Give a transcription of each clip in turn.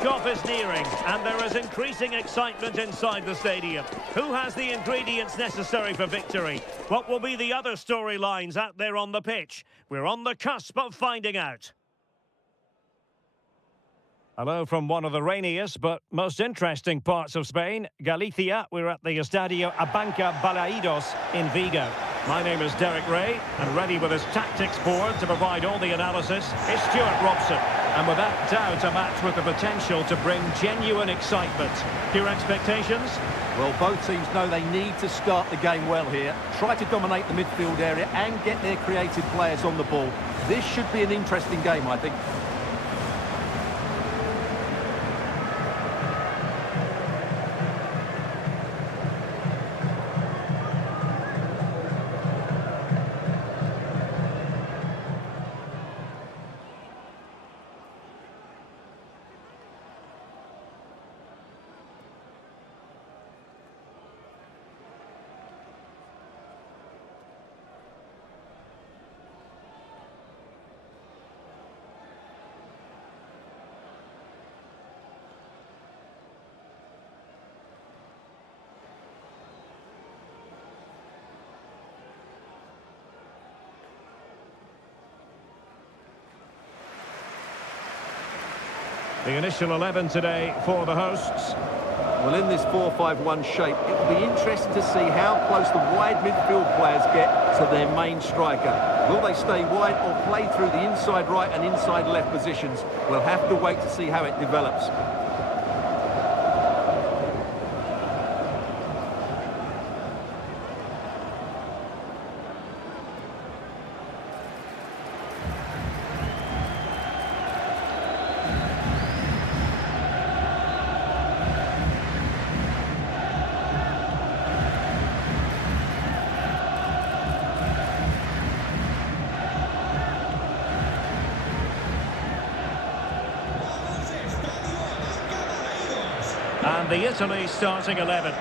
Kickoff is nearing, and there is increasing excitement inside the stadium. Who has the ingredients necessary for victory? What will be the other storylines out there on the pitch? We're on the cusp of finding out. Hello from one of the rainiest but most interesting parts of Spain, Galicia. We're at the Estadio Abanca Balaídos in Vigo. My name is Derek Ray, and ready with his tactics board to provide all the analysis is Stuart Robson. And without doubt, a match with the potential to bring genuine excitement. Your expectations? Well, both teams know they need to start the game well here. Try to dominate the midfield area and get their creative players on the ball. This should be an interesting game, I think. The initial 11 today for the hosts. Well, in this 4-5-1 shape, it will be interesting to see how close the wide midfield players get to their main striker. Will they stay wide or play through the inside right and inside left positions? We'll have to wait to see how it develops. And the Italy starting 11.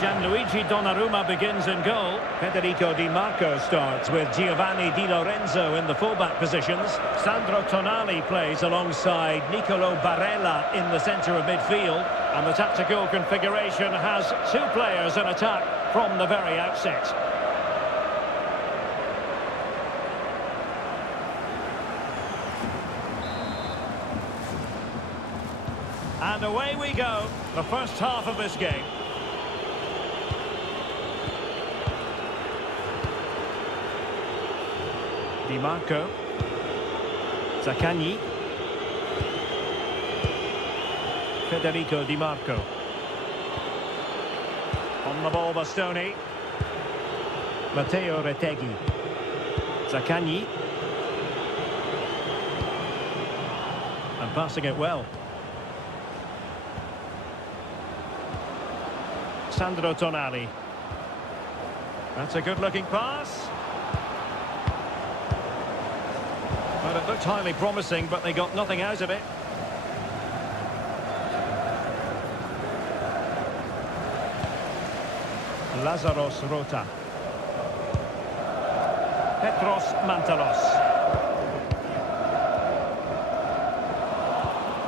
Gianluigi Donnarumma begins in goal. Federico Di Marco starts with Giovanni Di Lorenzo in the fullback positions. Sandro Tonali plays alongside Nicolo Barella in the centre of midfield. And the tactical configuration has two players in attack from the very outset. And away we go, the first half of this game. Di Marco. Zaccagni. Federico Di Marco. On the ball, Bastoni. Matteo Retegui. Zaccagni. And passing it well. Sandro Tonali. That's a good-looking pass. Well, it looked highly promising, but they got nothing out of it. Lazaros Rota. Petros Mantalos.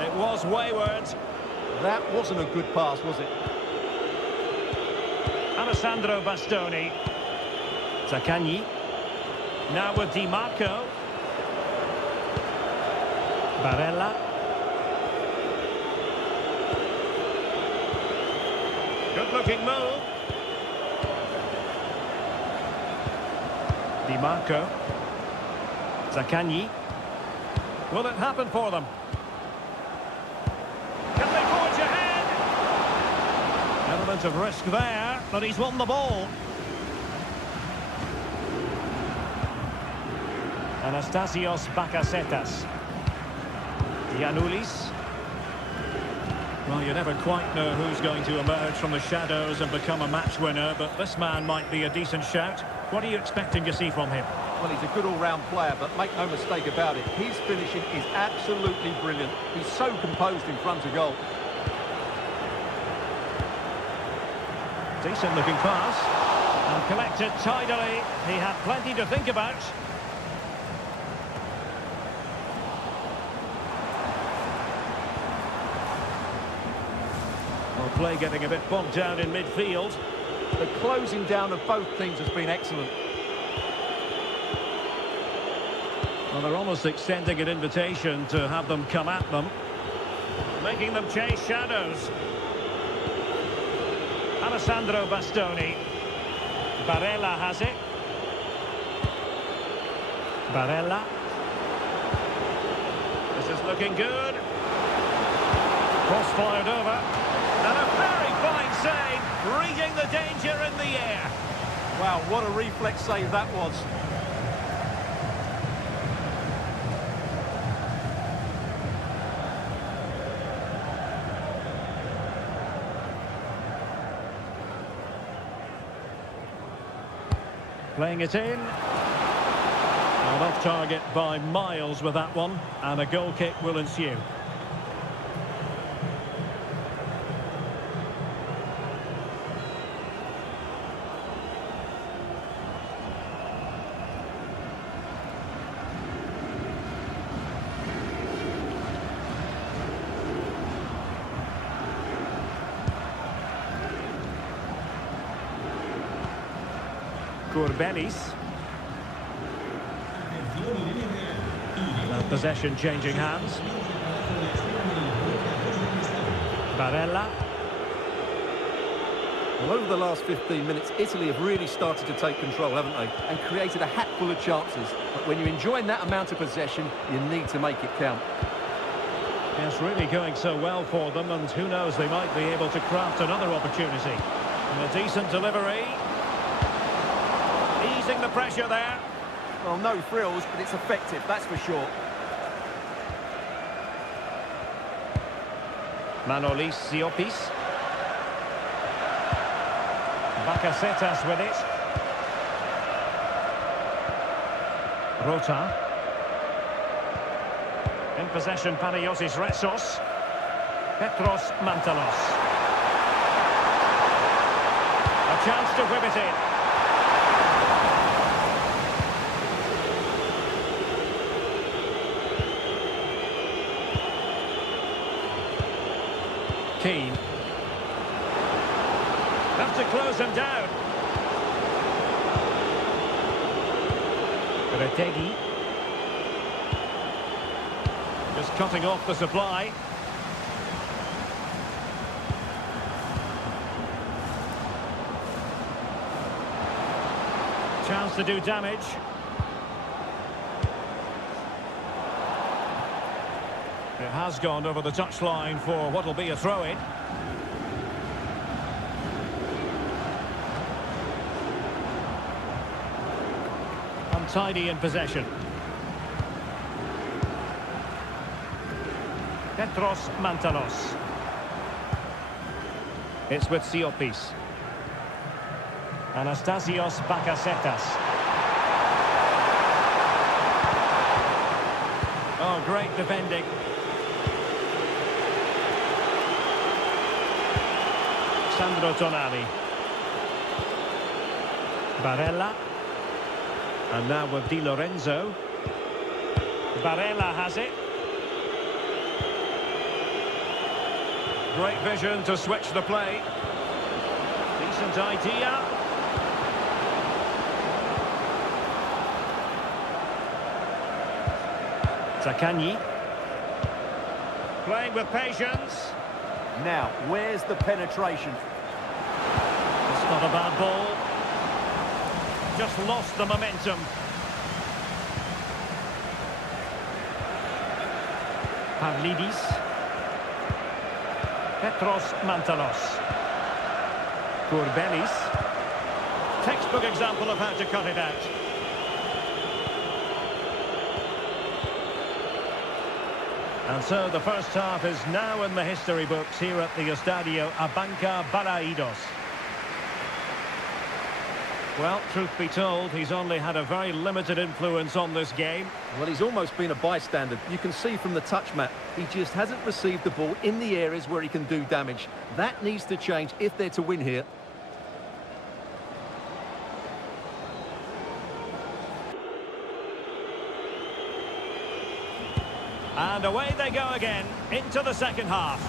It was wayward. That wasn't a good pass, was it? Alessandro Bastoni. Zaccagni. Now with Di Marco. Barella. Good-looking move. Di Marco. Zaccagni. Will it happen for them? Can they forge ahead? Element of risk there, but he's won the ball. Anastasios Bakasetas. Giannoulis. Well, you never quite know who's going to emerge from the shadows and become a match winner, but this man might be a decent shout. What are you expecting to see from him? Well, he's a good all-round player, but make no mistake about it, his finishing is absolutely brilliant. He's so composed in front of goal. Decent looking pass. And collected tidily. He had plenty to think about. Well, play getting a bit bogged down in midfield. The closing down of both teams has been excellent. Well, they're almost extending an invitation to have them come at them, making them chase shadows. Alessandro Bastoni. Barella has it. Barella. This is looking good. Cross fired over. And a very fine save, reading the danger in the air. Wow, what a reflex save that was. Playing it in. Well, off target by miles with that one, and a goal kick will ensue. Courbelis. And possession changing hands. Barella. Well, over the last 15 minutes, Italy have really started to take control, haven't they? And created a hatful of chances. But when you're enjoying that amount of possession, you need to make it count. Yes, really going so well for them, and who knows, they might be able to craft another opportunity. And a decent delivery. Easing the pressure there. Well, no frills, but it's effective, that's for sure. Manolis Siopis. Bakasetas with it. Rota. In possession, Panayotis Retsos. Petros Mantalos. A chance to whip it in. Keane. Have to close him down. Retegi. Just cutting off the supply. Chance to do damage. It has gone over the touchline for what will be a throw-in. Untidy in possession. Petros Mantalos. It's with Siopis. Anastasios Bakasetas. Oh, great defending. Sandro Tonali. Barella. And now with Di Lorenzo. Barella has it. Great vision to switch the play. Decent idea. Zaccagni. Playing with patience. Now, where's the penetration? It's not a bad ball. Just lost the momentum. Pavlidis. Petros Mantalos. Courbelis. Textbook example of how to cut it out. And so the first half is now in the history books here at the Estadio Abanca Balaidos. Well, truth be told, he's only had a very limited influence on this game. Well, he's almost been a bystander. You can see from the touch map, he just hasn't received the ball in the areas where he can do damage. That needs to change if they're to win here. And away they go again, into the second half.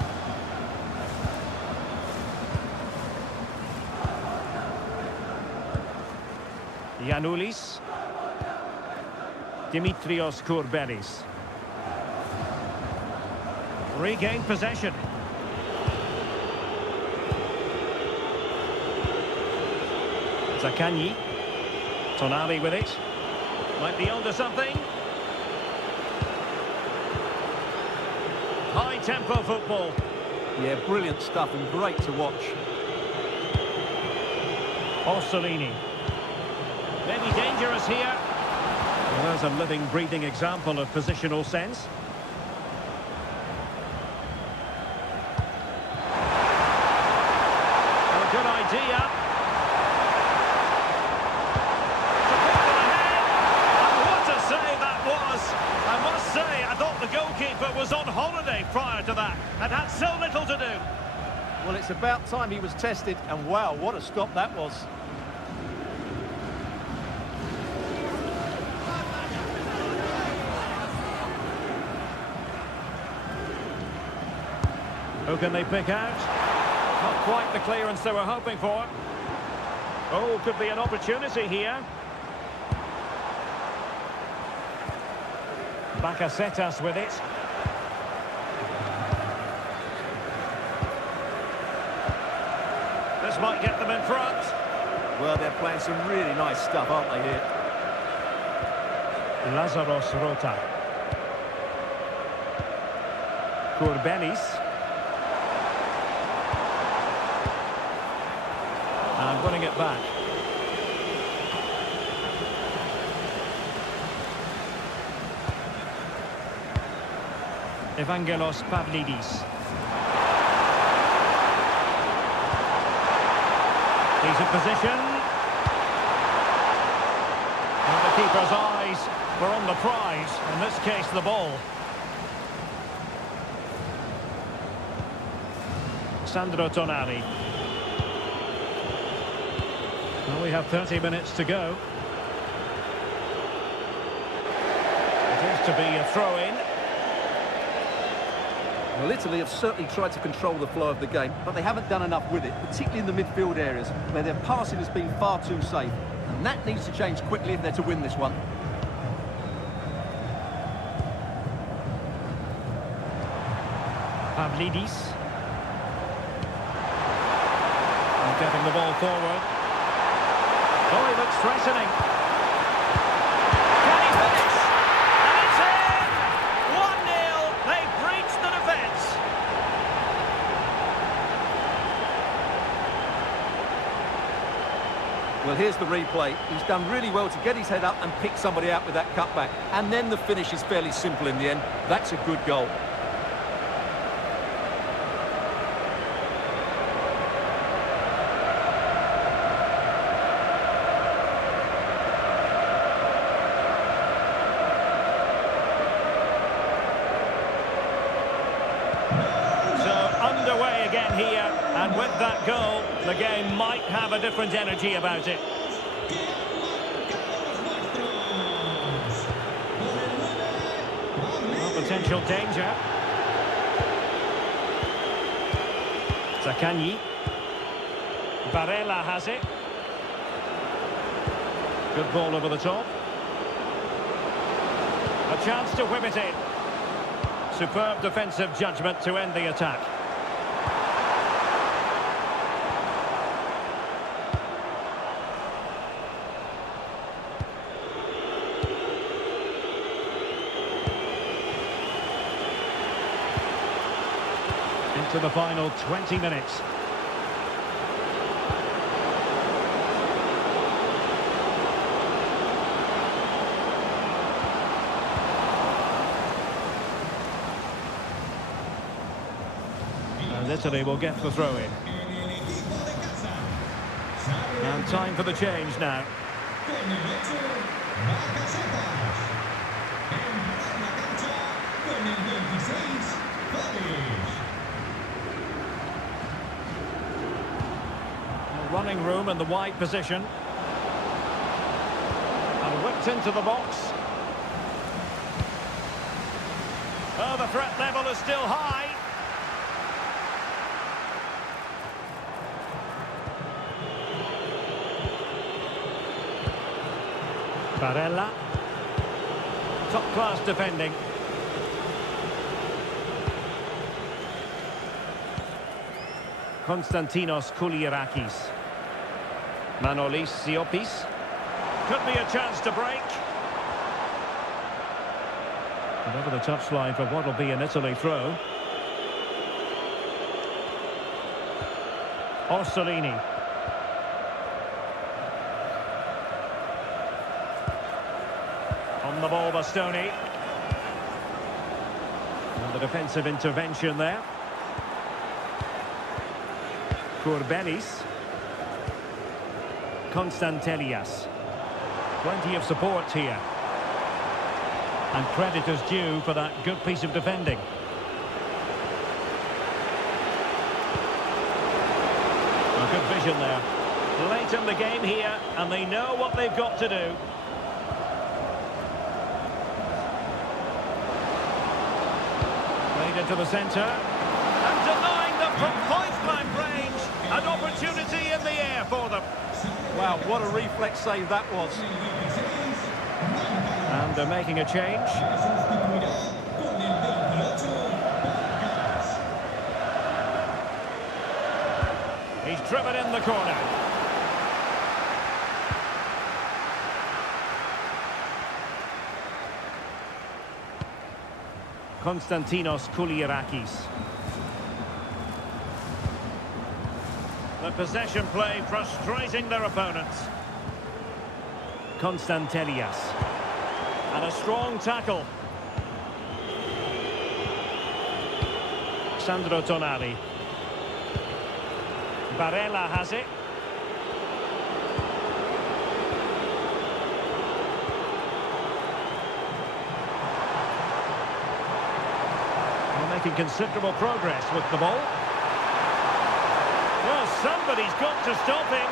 Yanoulis. Dimitrios Kourbelis. Regained possession. Zaccagni. Tonali with it. Might be onto something. High-tempo football. Yeah, brilliant stuff and great to watch. Orsolini. Maybe dangerous here. Well, there's a living, breathing example of positional sense. A good idea. I thought the goalkeeper was on holiday prior to that and had so little to do. Well, it's about time he was tested, and wow, what a stop that was. Who can they pick out? Not quite the clearance they were hoping for. Oh, could be an opportunity here. Bakasetas with it. This might get them in front. Well, they're playing some really nice stuff, aren't they, here? Lazaros Rota. Kourbelis. And winning it back. Evangelos Pavlidis. He's in position. And the keeper's eyes were on the prize, in this case the ball. Sandro Tonali. Well, we have 30 minutes to go. It is to be a throw-in. Well, Italy have certainly tried to control the flow of the game, but they haven't done enough with it, particularly in the midfield areas, where their passing has been far too safe. And that needs to change quickly if they're to win this one. Pavlidis. And getting the ball forward. Oh, he looks threatening. Can he finish? And it's in! 1-0. They've breached the defence. Well, here's the replay. He's done really well to get his head up and pick somebody out with that cutback. And then the finish is fairly simple in the end. That's a good goal. Underway again here, and with that goal, the game might have a different energy about it. Well, potential danger. Zaccagni. Barella has it. Good ball over the top. A chance to whip it in. Superb defensive judgment to end the attack. Into the final 20 minutes. And Italy will get the throw in. And time for the change now. Running room in the wide position. And whipped into the box. Oh, the threat level is still high. Barella. Top-class defending. Konstantinos Kouliarakis. Manolis Siopis. Could be a chance to break. And over the touchline for what will be an Italy throw. Orsolini. On the ball, Bastoni. And the defensive intervention there. Courbelis. Constantelias. Plenty of support here. And credit is due for that good piece of defending. A good vision there. Late in the game here, and they know what they've got to do. Played into the centre. And denying them from point-blank range. An opportunity in the air for them. Wow, what a reflex save that was. And they're making a change. He's driven in the corner. Konstantinos Kouliarakis. The possession play frustrating their opponents. Constantelias. And a strong tackle. Sandro Tonali. Barella has it. They're making considerable progress with the ball. Well, somebody's got to stop him.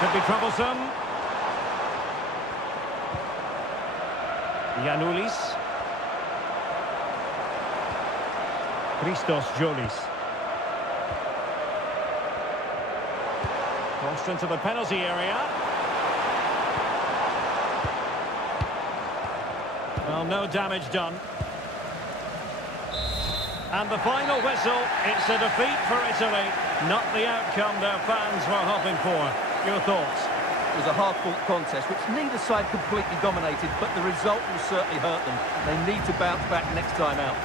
Could be troublesome. Giannoulis. Christos Jolis. Crossed into the penalty area. Well, no damage done. And the final whistle, it's a defeat for Italy. Not the outcome their fans were hoping for. Your thoughts? It was a hard-fought contest, which neither side completely dominated, but the result will certainly hurt them. They need to bounce back next time out.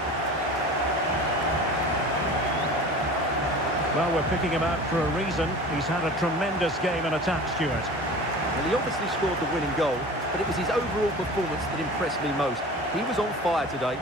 Well, we're picking him out for a reason. He's had a tremendous game in attack, Stuart. Well, he obviously scored the winning goal, but it was his overall performance that impressed me most. He was on fire today.